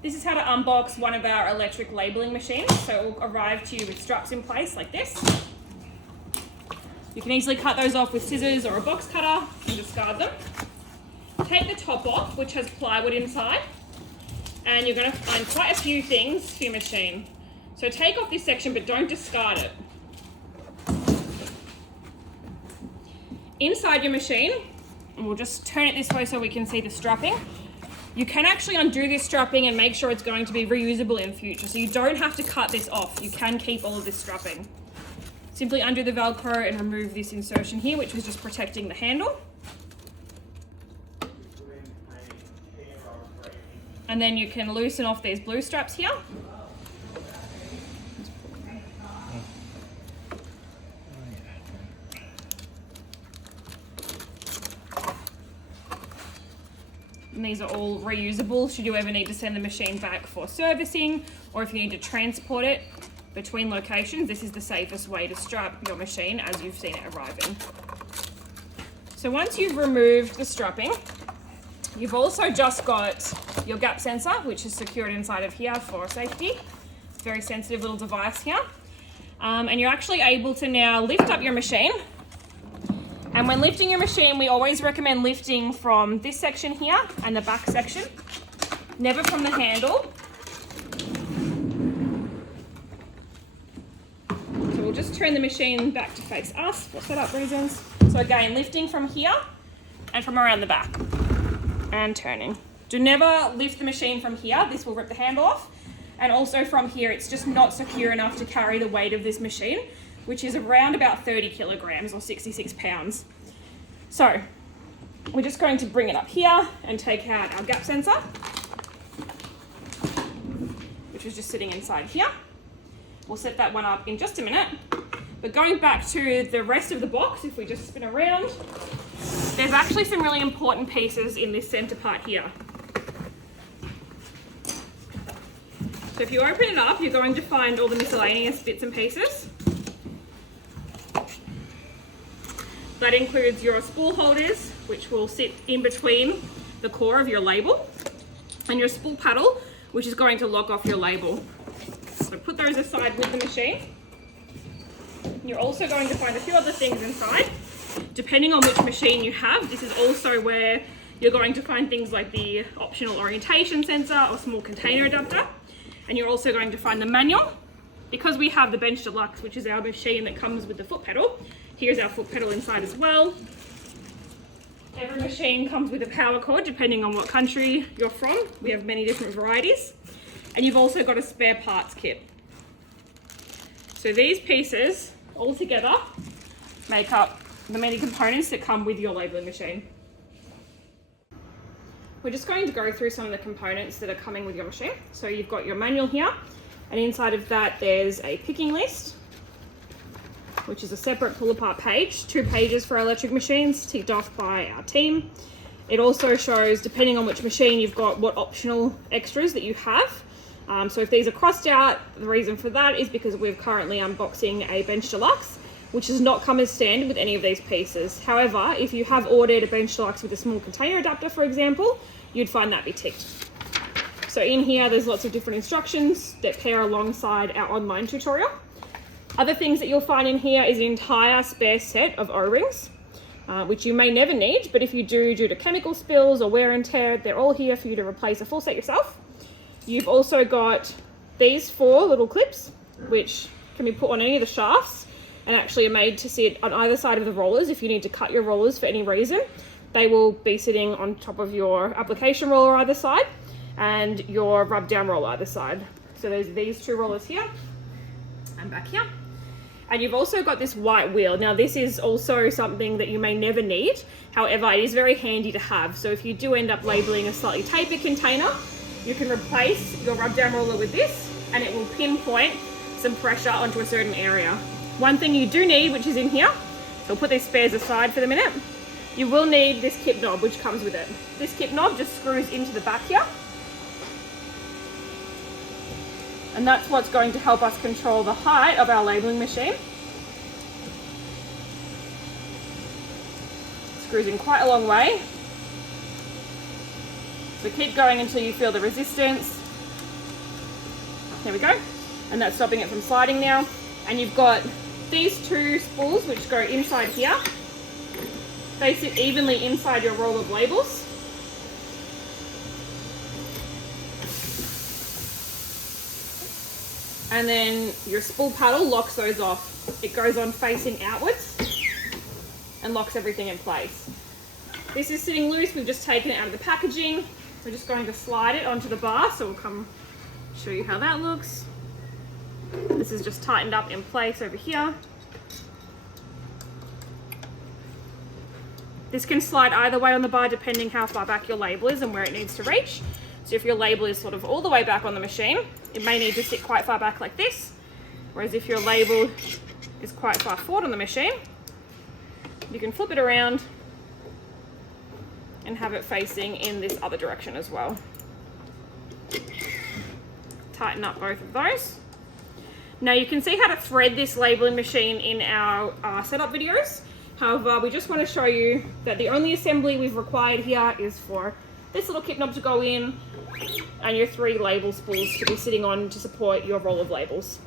This is how to unbox one of our electric labeling machines. So it will arrive to you with straps in place like this. You can easily cut those off with scissors or a box cutter and discard them. Take the top off, which has plywood inside, and you're going to find quite a few things for your machine. So take off this section, but don't discard it. Inside your machine, and we'll just turn it this way so we can see the strapping. You can actually undo this strapping and make sure it's going to be reusable in future. So you don't have to cut this off. You can keep all of this strapping. Simply undo the Velcro and remove this insertion here, which was just protecting the handle. And then you can loosen off these blue straps here. And these are all reusable should you ever need to send the machine back for servicing, or if you need to transport it between locations. This is the safest way to strap your machine as you've seen it arriving. So once you've removed the strapping, you've also just got your gap sensor, which is secured inside of here for safety. It's a very sensitive little device here. And you're actually able to now lift up your machine. And when lifting your machine, we always recommend lifting from this section here and the back section, never from the handle. So we'll just turn the machine back to face us for setup reasons. So again, lifting from here and from around the back and turning. Do never lift the machine from here. This will rip the handle off. And also from here, it's just not secure enough to carry the weight of this machine, which is around about 30 kilograms or 66 pounds. So we're just going to bring it up here and take out our gap sensor, which was just sitting inside here. We'll set that one up in just a minute. But going back to the rest of the box, if we just spin around, there's actually some really important pieces in this center part here. So if you open it up, you're going to find all the miscellaneous bits and pieces. That includes your spool holders, which will sit in between the core of your label, and your spool paddle, which is going to lock off your label. So put those aside with the machine. You're also going to find a few other things inside. Depending on which machine you have, this is also where you're going to find things like the optional orientation sensor or small container adapter. And you're also going to find the manual. Because we have the Bench Deluxe, which is our machine that comes with the foot pedal, here's our foot pedal inside as well. Every machine comes with a power cord depending on what country you're from. We have many different varieties. And you've also got a spare parts kit. So these pieces all together make up the many components that come with your labeling machine. We're just going to go through some of the components that are coming with your machine. So you've got your manual here, and inside of that there's a picking list, which is a separate pull-apart page, 2 pages for our electric machines ticked off by our team. It also shows, depending on which machine you've got, what optional extras that you have. So if these are crossed out, the reason for that is because we're currently unboxing a Bench Deluxe, which does not come as standard with any of these pieces. However, if you have ordered a Bench Deluxe with a small container adapter, for example, you'd find that be ticked. So in here, there's lots of different instructions that pair alongside our online tutorial. Other things that you'll find in here is an entire spare set of O-rings, which you may never need, but if you do, due to chemical spills or wear and tear, they're all here for you to replace a full set yourself. You've also got these 4 little clips, which can be put on any of the shafts and actually are made to sit on either side of the rollers. If you need to cut your rollers for any reason, they will be sitting on top of your application roller either side and your rub down roller either side. So there's these 2 rollers here and back here. And you've also got this white wheel. Now this is also something that you may never need. However, it is very handy to have. So if you do end up labeling a slightly tapered container, you can replace your rub down roller with this and it will pinpoint some pressure onto a certain area. One thing you do need, which is in here, so we'll put these spares aside for the minute, you will need this kip knob which comes with it. This kip knob just screws into the back here. And that's what's going to help us control the height of our labeling machine. Screws in quite a long way. So keep going until you feel the resistance. There we go. And that's stopping it from sliding now. And you've got these two spools which go inside here. Face it evenly inside your roll of labels. And then your spool paddle locks those off. It goes on facing outwards and locks everything in place. This is sitting loose. We've just taken it out of the packaging. We're just going to slide it onto the bar, so we'll come show you how that looks. This is just tightened up in place over here. This can slide either way on the bar depending how far back your label is and where it needs to reach. So if your label is sort of all the way back on the machine, it may need to sit quite far back like this. Whereas if your label is quite far forward on the machine, you can flip it around and have it facing in this other direction as well. Tighten up both of those. Now you can see how to thread this labeling machine in our setup videos. However, we just want to show you that the only assembly we've required here is for this little kit knob to go in and your 3 label spools to be sitting on to support your roll of labels.